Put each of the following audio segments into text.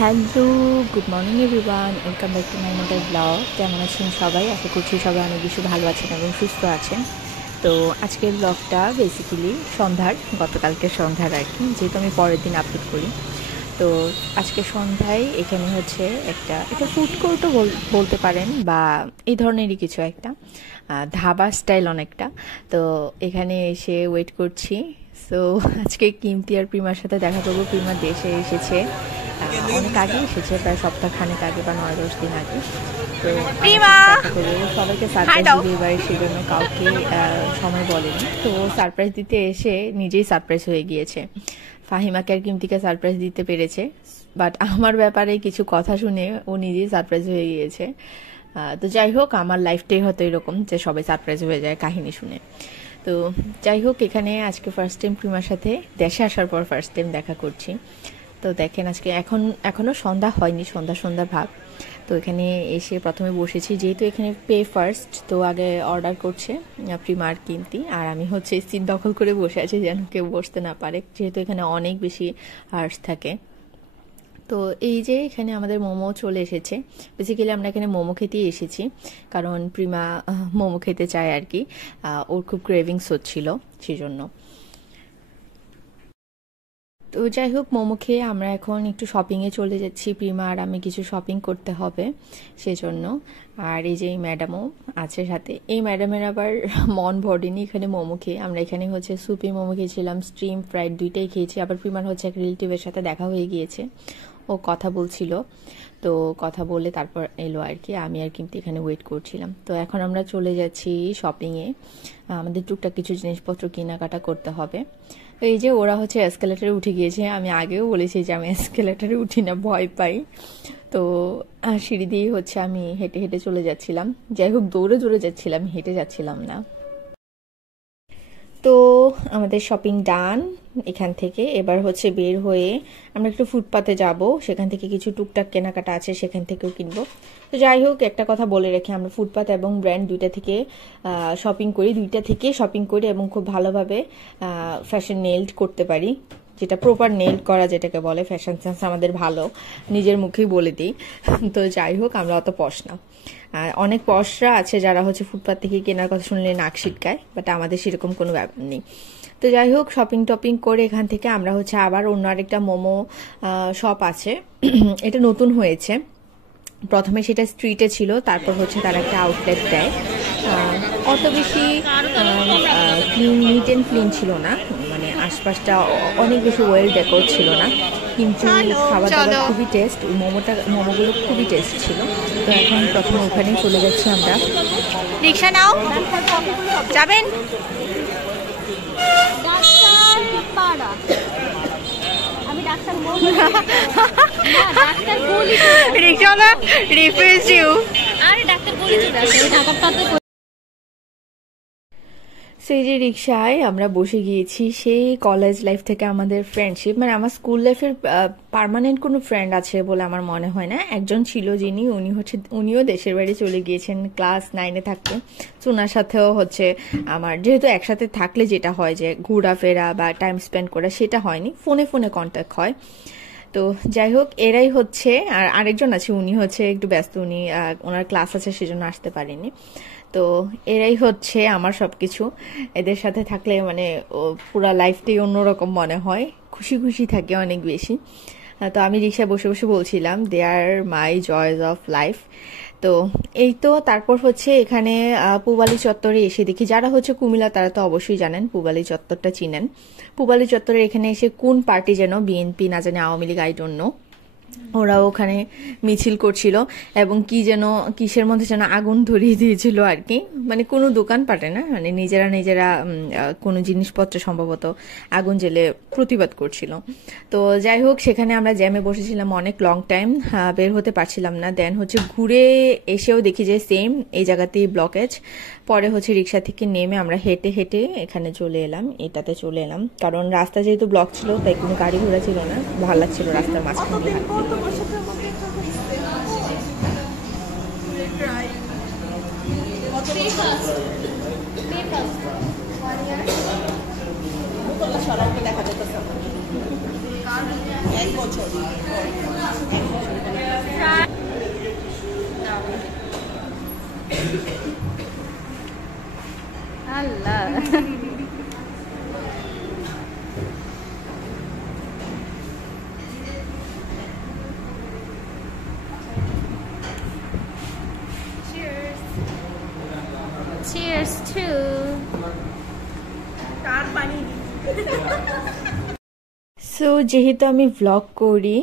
Hello, good morning everyone, welcome back to my another blog. কেমন আছেন সবাই? আশা করছি সবাই অনেক বেশি ভালো আছেন এবং সুস্থ আছেন। তো আজকের ব্লগটা বেসিক্যালি গতকালকে সন্ধ্যার আর কি, যেহেতু আমি পরের দিন আপলোড করি। তো আজকে সন্ধ্যায় এখানে হচ্ছে এটা ফুড কোর্টও বলতে পারেন বা এই ধরনেরই কিছু একটা ধাবা স্টাইল অনেকটা। তো এখানে এসে ওয়েট করছি। সো আজকে কিমতি আর প্রিমার সাথে দেখা করবো। প্রিমা দেশে এসেছে অনেক আগে, এসেছে প্রায় সপ্তাহখানেক আগে বা 9-10 দিন আগে। তো সবাইকে সারপ্রাইজ দিবে এবার, সেজন্য কাউকে সময় বলেনি। তো সারপ্রাইজ দিতে এসে নিজেই সারপ্রাইজ হয়ে গিয়েছে। ফাহিমাকে আর কিমতিকে সারপ্রাইজ দিতে পেরেছে, বাট আমার ব্যাপারে কিছু কথা শুনে ও নিজেই সারপ্রাইজ হয়ে গিয়েছে। তো যাই হোক, আমার লাইফটাই হয়তো এরকম যে সবাই সারপ্রাইজ হয়ে যায় কাহিনী শুনে। তো যাই হোক, এখানে আজকে ফার্স্ট টাইম প্রিমার সাথে দেশে আসার পর ফার্স্ট টাইম দেখা করছি। তো দেখেন, আজকে এখনও সন্ধ্যা হয়নি, সন্ধ্যা ভাব। তো এখানে এসে প্রথমে বসেছি, যেহেতু এখানে পে ফার্স্ট, তো আগে অর্ডার করছে প্রিমার কিমতি, আর আমি হচ্ছে সিট দখল করে বসে আছি যেন কেউ বসতে না পারে, যেহেতু এখানে অনেক বেশি আর্টস থাকে। তো এই যে এখানে আমাদের মোমো চলে এসেছে। বেসিক্যালি আমরা এখানে মোমো খেতেই এসেছি, কারণ প্রিমা মোমো খেতে চায় আর কি, ওর খুব ক্রেভিংস হচ্ছিল সেজন্য। তো যাই হোক, মোমো খেয়ে আমরা এখন একটু শপিংয়ে চলে যাচ্ছি। প্রিমা আর আমি কিছু শপিং করতে হবে সেজন্য। আর এই যে এই ম্যাডামও আছে সাথে। এই ম্যাডামের আবার মন ভরেনি এখানে মোমো খেয়ে। আমরা এখানে হচ্ছে সুপি মোমো খেয়েছিলাম, স্ট্রিম ফ্রাইড দুইটাই খেয়েছি। আবার প্রিমার হচ্ছে এক রিলেটিভের সাথে দেখা হয়ে গিয়েছে, ও কথা বলছিল। তো কথা বলে তারপর এলো আর কি, আমি আর কিন্তু এখানে ওয়েট করছিলাম। তো এখন আমরা চলে যাচ্ছি শপিংয়ে, আমাদের টুকটাক কিছু জিনিসপত্র কেনাকাটা করতে হবে। তো এই যে ওরা হচ্ছে এসকেলেটারে উঠে গিয়েছে। আমি আগেও বলেছি যে আমি এসকেলেটারে উঠি না, ভয় পাই। তো সিঁড়ি দিয়েই হচ্ছে আমি হেঁটে হেঁটে চলে যাচ্ছিলাম। যাই হোক, দৌড়ে দৌড়ে যাচ্ছিলাম, হেঁটে যাচ্ছিলাম না। তো আমাদের শপিং ডান এখান থেকে। এবার হচ্ছে বের হয়ে আমরা একটু ফুটপাতে যাব, সেখান থেকে কিছু টুকটাক কেনাকাটা আছে সেখান থেকেও কিনবো। তো যাই হোক, একটা কথা বলে রাখি, আমরা ফুটপাত এবং ব্র্যান্ড দুইটা থেকে শপিং করি এবং খুব ভালোভাবে ফ্যাশন নেইলড করতে পারি, যেটা প্রপার নেইল করা যেটাকে বলে। ফ্যাশন সেন্স আমাদের ভালো, নিজের মুখেই বলে দিই। তো যাই হোক, আমরা অত পশ না। আর অনেক পশরা আছে যারা হচ্ছে ফুটপাত থেকে কেনার কথা শুনলে নাক ছিটকায়, বাট আমাদের সেরকম কোনো ব্যাপার নেই। তো যাই হোক, শপিং টপিং করে এখান থেকে আমরা হচ্ছে আবার অন্য আরেকটা মোমো শপ আছে, এটা নতুন হয়েছে। প্রথমে সেটা স্ট্রিটে ছিল, তারপর হচ্ছে তার একটা আউটলেট দেয়। অত বেশি নিট অ্যান্ড ক্লিন ছিল না, মানে আশপাশটা অনেক বেশি ওয়েল ডেকোর ছিল না, কিন্তু খাবার দাবার খুবই টেস্ট। মোমোগুলো খুবই টেস্ট ছিল। তো এখন প্রথমে ওখানেই চলে যাচ্ছি আমরা। রিক্সা নাও, যাবেন? রিক্সাওয়ালা রিফিউজ ইউ। আরে ডাক্তার বলি তো, সেই যে রিক্সায় আমরা বসে গিয়েছি, সেই কলেজ লাইফ থেকে আমাদের ফ্রেন্ডশিপ, মানে আমার স্কুল লাইফের পার্মানেন্ট কোনো ফ্রেন্ড আছে বলে আমার মনে হয় না। একজন ছিল যিনি, উনিও দেশের বাড়ি চলে গিয়েছেন ক্লাস 9-এ থাকতে। তো ওনার সাথেও হচ্ছে আমার, যেহেতু একসাথে থাকলে যেটা হয় যে ঘোরাফেরা বা টাইম স্পেন্ড করা, সেটা হয়নি, ফোনে ফোনে কন্ট্যাক্ট হয়। তো যাই হোক, এরাই হচ্ছে। আর আরেকজন আছে, উনি হচ্ছে একটু ব্যস্ত, ওনার ক্লাস আছে সেজন্য আসতে পারেনি। তো এরাই হচ্ছে আমার সবকিছু। এদের সাথে থাকলে মানে পুরা লাইফটাই অন্যরকম মনে হয়, খুশি খুশি থাকে অনেক বেশি। তো আমি রিক্সায় বসে বসে বলছিলাম দে আর মাই জয়স অফ লাইফ। তো এই তো তারপর হচ্ছে এখানে পূবালী চত্বরে এসে দেখি, যারা হচ্ছে কুমিল্লা তারা তো অবশ্যই জানেন, পূবালী চত্বরটা চিনেন। পূবালী চত্বরে এখানে এসে কোন পার্টি যেন, বিএনপি না জানি Awami League, I don't know, ওরা ওখানে মিছিল করছিল এবং কি যেন কিসের মধ্যে যেন আগুন ধরিয়ে দিয়েছিল আর কি, মানে কোনো দোকান পাটে না, মানে নিজেরা কোনো জিনিসপত্র সম্ভবত আগুন জ্বেলে প্রতিবাদ করছিল। তো যাই হোক, সেখানে আমরা জ্যামে বসেছিলাম অনেক লং টাইম, বের হতে পারছিলাম না। দেন হচ্ছে ঘুরে এসেও দেখি যে সেম এই জায়গাতেই ব্লকেজ। পরে হচ্ছে রিক্সা থেকে নেমে আমরা হেঁটে হেঁটে এখানে চলে এলাম, এটাতে চলে এলাম, কারণ রাস্তা যেহেতু ব্লক ছিল তাই কোনো গাড়ি ঘোড়া ছিল না, ভালো লাগছিল রাস্তার মাঝখানে দিয়ে হাঁটতে। দেখা যেত 1 বছর। সো যেহেতু আমি ভ্লগ করি,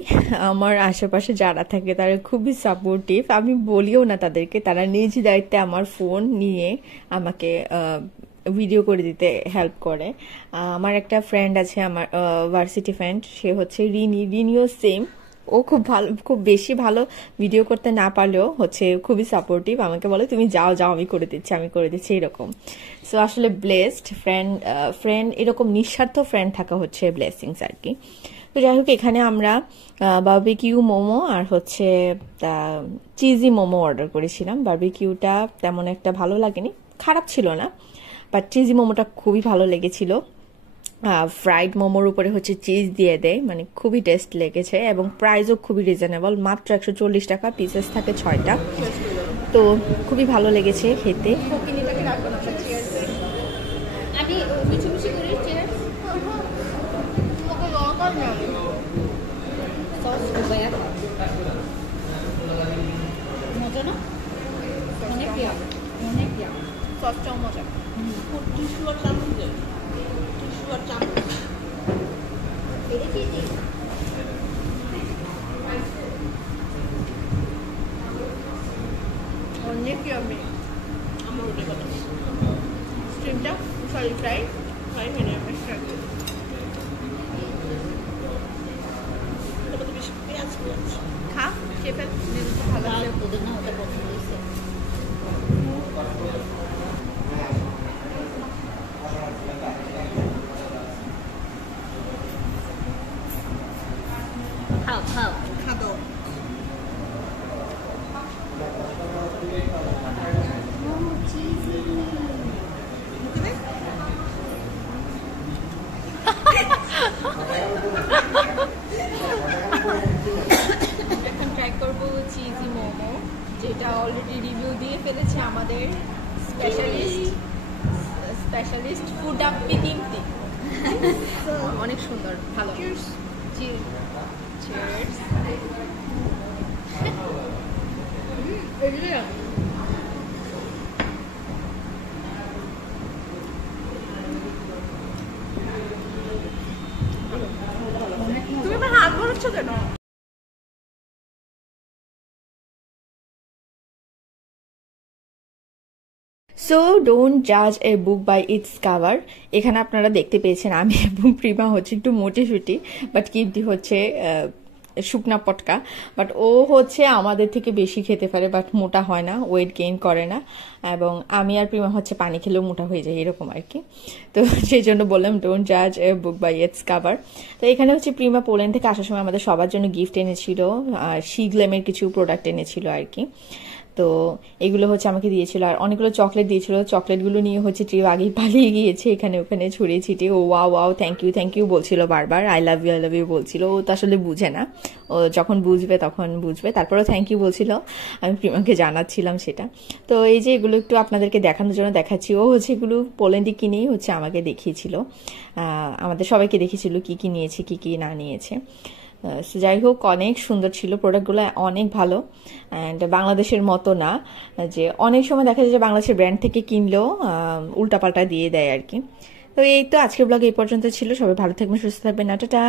আমার আশেপাশে যারা থাকে তারা খুবই সাপোর্টিভ। আমি বলিও না তাদেরকে, তারা নিজ দায়িত্বে আমার ফোন নিয়ে আমাকে ভিডিও করে দিতে হেল্প করে। আমার একটা ফ্রেন্ড আছে, আমার ভার্সিটি ফ্রেন্ড, সে হচ্ছে রিনিও সেম। ও খুব ভালো, খুব বেশি ভালো ভিডিও করতে না পারলেও হচ্ছে খুবই সাপোর্টিভ, আমাকে বলে তুমি যাও যাও আমি করে দিচ্ছি এরকম। সো আসলে ব্লেসড ফ্রেন্ড এরকম নিঃস্বার্থ ফ্রেন্ড থাকা হচ্ছে ব্লেসিংস আর কি। তো যাই হোক, এখানে আমরা বারবিকিউ মোমো আর হচ্ছে চিজি মোমো অর্ডার করেছিলাম। বারবিকিউটা তেমন একটা ভালো লাগেনি, খারাপ ছিল না, বাট চিজি মোমোটা খুবই ভালো লেগেছিল। ফ্রাইড মোমোর উপরে হচ্ছে চিজ দিয়ে দেয়, মানে খুবই টেস্ট লেগেছে এবং প্রাইসও খুবই রিজনেবল, মাত্র 140 টাকা, পিসেস থাকে 6টা। তো খুবই ভালো লেগেছে খেতে। অনেক ইয়ামি। আমার ওটা কথা স্ট্রিমটা সরি ফ্রাই হয়নি, আমি ফ্রাই করি। এটা তো বেশি পেঁয়াজ খা খেয়ে ফেল, ভালো লাগে। তোদের না ওটা পছন্দ হয়েছে। খাও খাও খাও। এখন ট্রাই করবো চিজি মোমো, যেটা অলরেডি রিভিউ দিয়ে ফেলেছে আমাদের স্পেশালিস্ট ফুড আপি কিমতি। অনেক সুন্দর, ভালো। চিয়ার্স। তুমি আমার হাত ধরেছো কেন? সো ডোন্ট জাজ এ বুক বাই ইটস কাভার। এখানে আপনারা দেখতে পেয়েছেন আমি এবং প্রিমা হচ্ছে একটু মোটিসুটি, বাট কিমতি হচ্ছে শুকনা পটকা। বাট ও হচ্ছে আমাদের থেকে বেশি খেতে পারে, বাট মোটা হয় না, ওয়েট গেইন করে না। এবং আমি আর প্রিমা হচ্ছে পানি খেলেও মোটা হয়ে যায় এরকম আর কি। তো সেই জন্য বললাম ডোন্ট জাজ এ বুক বাই ইটস কাভার। তো এখানে হচ্ছে প্রিমা পোল্যান্ড থেকে আসার সময় আমাদের সবার জন্য গিফট এনেছিল, শিগ্লেমের কিছু প্রোডাক্ট এনেছিল আর কি। তো এগুলো হচ্ছে আমাকে দিয়েছিল, আর অনেকগুলো চকলেট দিয়েছিল। চকলেটগুলো নিয়ে হচ্ছে ট্রিপ আগেই পালিয়ে গিয়েছে এখানে ওখানে ছড়িয়ে ছিটিয়ে। ও ওয়াও থ্যাংক ইউ বলছিল বারবার, আই লাভ ইউ বলছিল। ও তো আসলে বুঝে না, ও যখন বুঝবে তখন বুঝবে। তারপরেও থ্যাংক ইউ বলছিল, আমি প্রিমাকে জানাচ্ছিলাম সেটা। তো এই যে এগুলো একটু আপনাদেরকে দেখানোর জন্য দেখাচ্ছি। ও হচ্ছে এগুলো পোল্যান্ডে কিনেই হচ্ছে আমাকে দেখিয়েছিল, আমাদের সবাইকে দেখিয়েছিল কি কি নিয়েছে কি কি না নিয়েছে। যাই হোক, অনেক সুন্দর ছিল প্রোডাক্টগুলো, অনেক ভালো। অ্যান্ড বাংলাদেশের মতো না, যে অনেক সময় দেখা যায় যে বাংলাদেশের ব্র্যান্ড থেকে কিনলেও উল্টাপাল্টা দিয়ে দেয় আর কি। তো এই তো আজকের ব্লগ এই পর্যন্ত ছিল। সবাই ভালো থাকবেন, সুস্থ থাকবেন, টাটা।